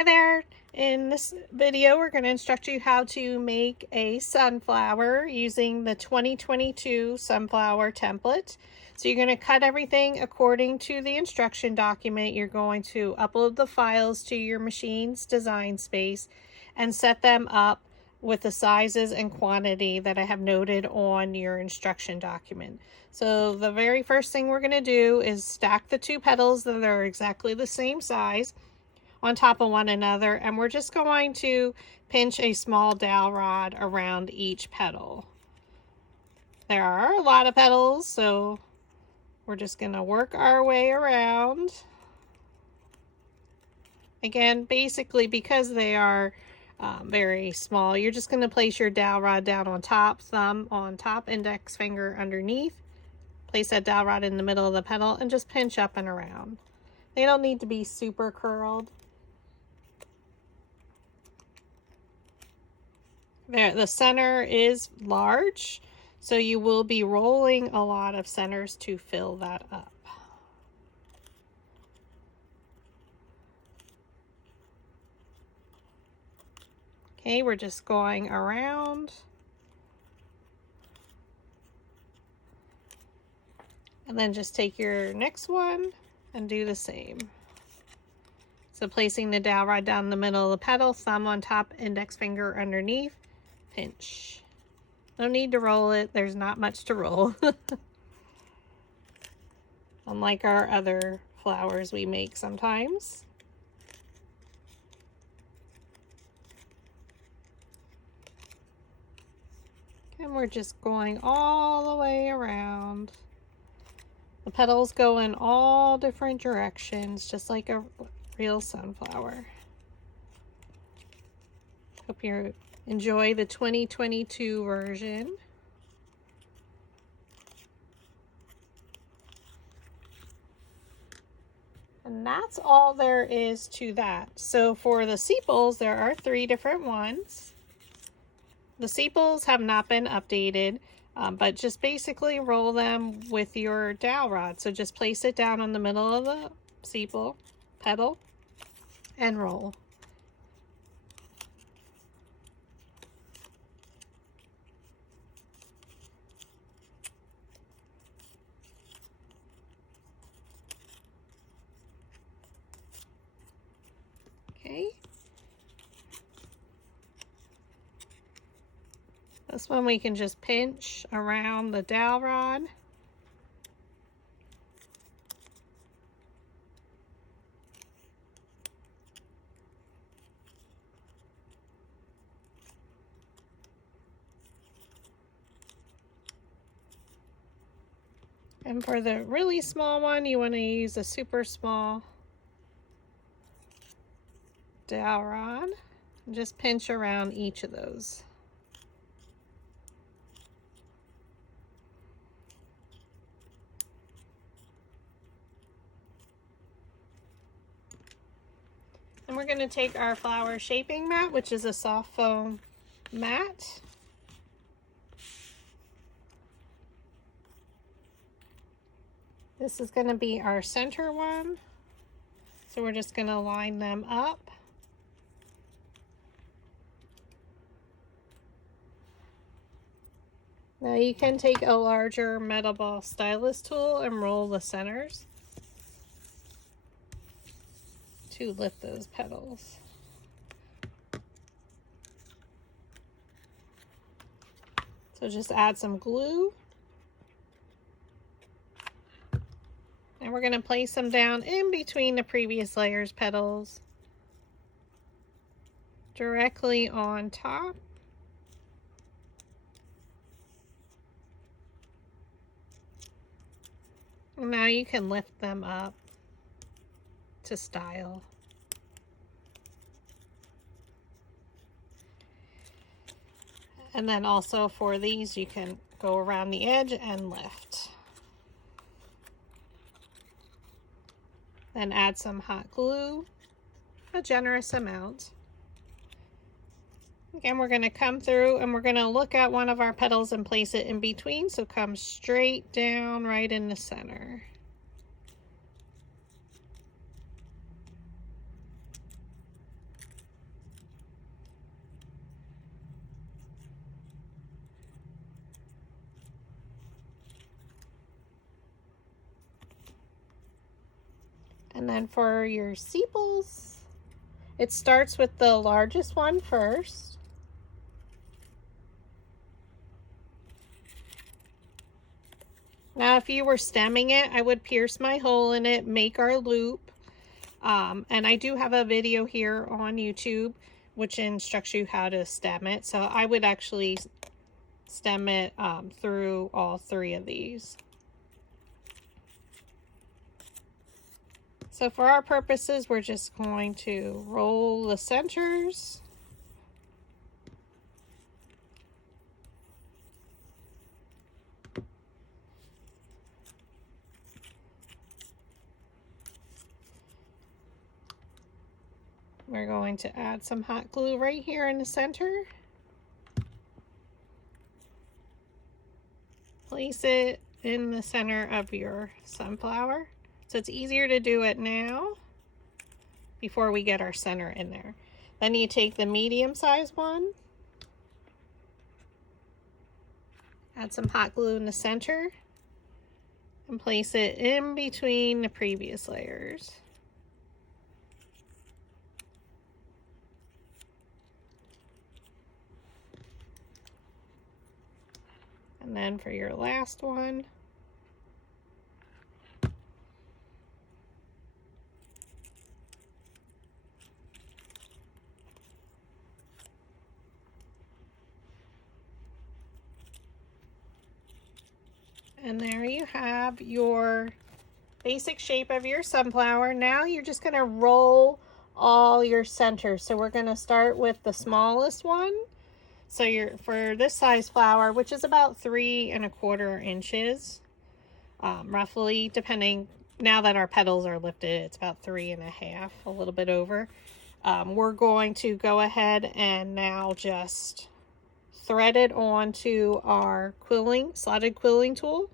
Hi there! In this video, we're going to instruct you how to make a sunflower using the 2022 sunflower template. So you're going to cut everything according to the instruction document. You're going to upload the files to your machine's design space and set them up with the sizes and quantity that I have noted on your instruction document. So the very first thing we're going to do is stack the two petals that are exactly the same size on top of one another, and we're just going to pinch a small dowel rod around each petal. There are a lot of petals, so we're just going to work our way around. Again, basically because they are very small, you're just going to place your dowel rod down on top, thumb on top, index finger underneath. Place that dowel rod in the middle of the petal and just pinch up and around. They don't need to be super curled. There, the center is large, so you will be rolling a lot of centers to fill that up. Okay, we're just going around. And then just take your next one and do the same. So placing the dowel rod down the middle of the petal, thumb on top, index finger underneath, pinch. No need to roll it, there's not much to roll. Unlike our other flowers we make sometimes. And we're just going all the way around. The petals go in all different directions, just like a real sunflower. Hope you enjoy the 2022 version. And that's all there is to that. So for the sepals, there are 3 different ones. The sepals have not been updated, but just basically roll them with your dowel rod. So just place it down on the middle of the sepal petal and roll. Okay. This one we can just pinch around the dowel rod. And for the really small one, you want to use a super small dowel rod. And just pinch around each of those. And we're going to take our flower shaping mat, which is a soft foam mat. This is going to be our center one. So we're just going to line them up. Now you can take a larger metal ball stylus tool and roll the centers to lift those petals. So just add some glue. And we're going to place them down in between the previous layer's petals, directly on top. And now you can lift them up to style. And then also for these, you can go around the edge and lift. Then add some hot glue, a generous amount. Again, we're going to come through and we're going to look at one of our petals and place it in between, so come straight down right in the center. And then for your sepals, it starts with the largest one first. Now, if you were stemming it, I would pierce my hole in it, make our loop. And I do have a video here on YouTube which instructs you how to stem it. So I would actually stem it through all three of these. So for our purposes, we're just going to roll the centers. We're going to add some hot glue right here in the center. Place it in the center of your sunflower. So it's easier to do it now before we get our center in there. Then you take the medium-sized one, add some hot glue in the center, and place it in between the previous layers. And then for your last one, and there you have your basic shape of your sunflower. Now you're just going to roll all your centers. So we're going to start with the smallest one. So for this size flower, which is about 3¼ inches, roughly, depending, now that our petals are lifted, it's about 3½, a little bit over. We're going to go ahead and now just thread it onto our slotted quilling tool.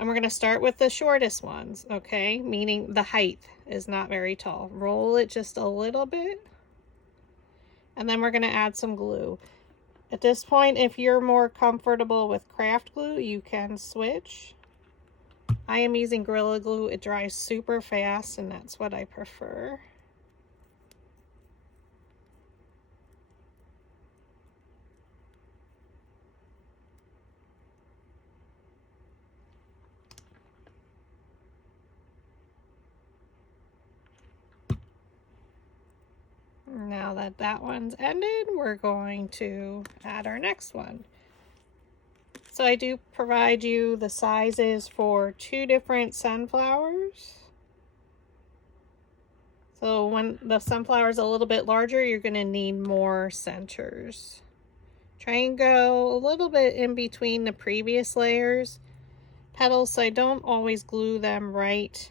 And we're going to start with the shortest ones, okay? Meaning the height is not very tall. Roll it just a little bit. And then we're going to add some glue. At this point, if you're more comfortable with craft glue, you can switch. I am using Gorilla Glue. It dries super fast, and that's what I prefer. Now that that one's ended, we're going to add our next one. So I do provide you the sizes for 2 different sunflowers. So when the sunflower is a little bit larger, you're going to need more centers. Try and go a little bit in between the previous layers petals, so I don't always glue them right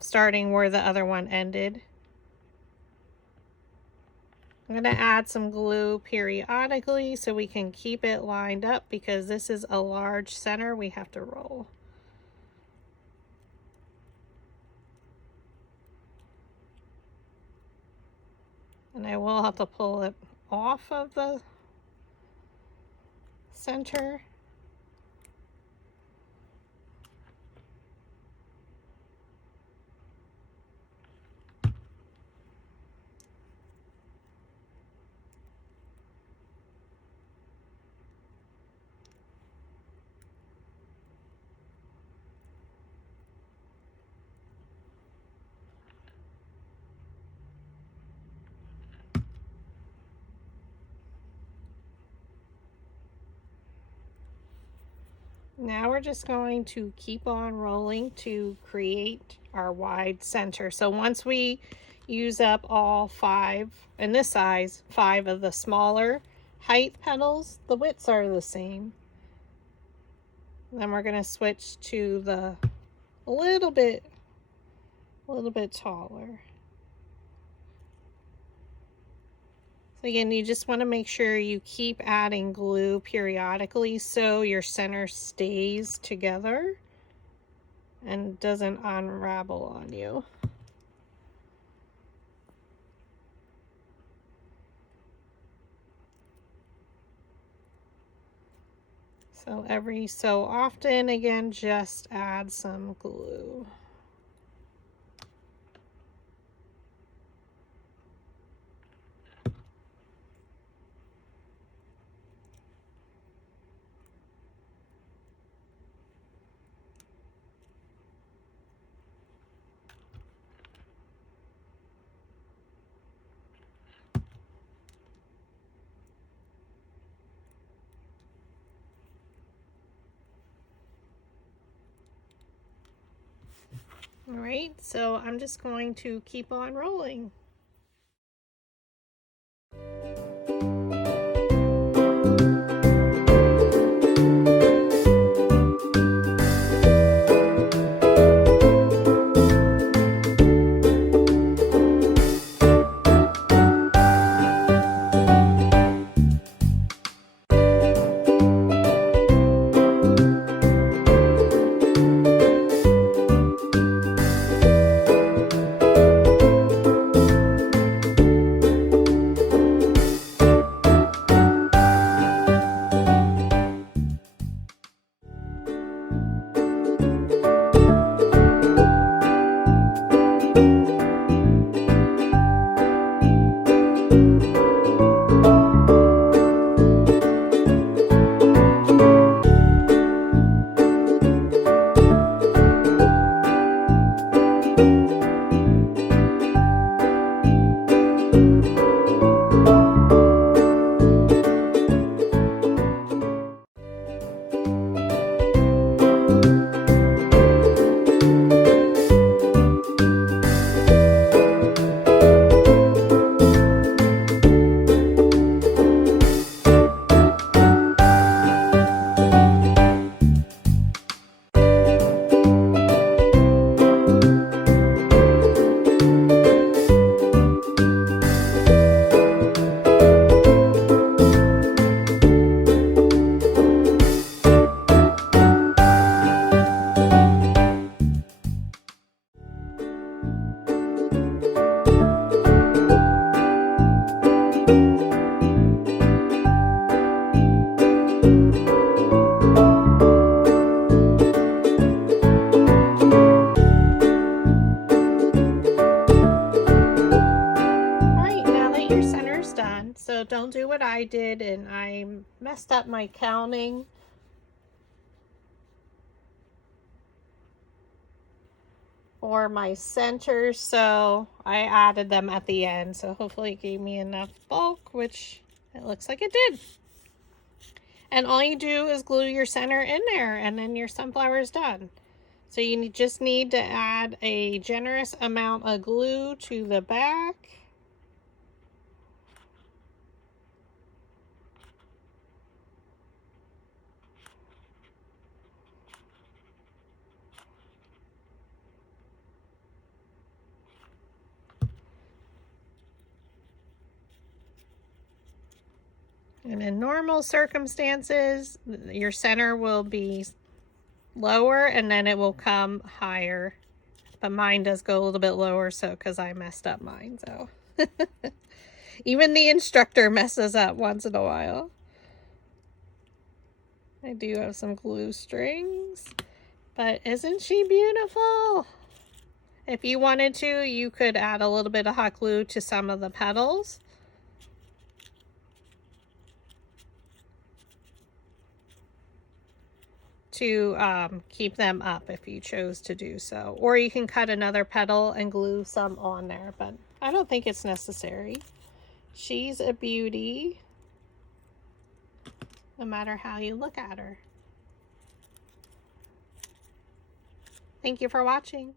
starting where the other one ended. I'm going to add some glue periodically so we can keep it lined up, because this is a large center we have to roll. And I will have to pull it off of the center. Now we're just going to keep on rolling to create our wide center. So once we use up all 5, in this size, 5 of the smaller height petals, the widths are the same. Then we're going to switch to the a little bit taller. So again, you just want to make sure you keep adding glue periodically so your center stays together and doesn't unravel on you. So every so often, again, just add some glue. All right, so I'm just going to keep on rolling. So don't do what I did, and I messed up my counting. For my centers, so I added them at the end. So hopefully it gave me enough bulk, which it looks like it did. And all you do is glue your center in there, and then your sunflower is done. So you just need to add a generous amount of glue to the back. And in normal circumstances, your center will be lower and then it will come higher. But mine does go a little bit lower, so because I messed up mine, so. Even the instructor messes up once in a while. I do have some glue strings, but isn't she beautiful? If you wanted to, you could add a little bit of hot glue to some of the petals. To keep them up if you chose to do so. Or you can cut another petal and glue some on there, but I don't think it's necessary. She's a beauty, no matter how you look at her. Thank you for watching.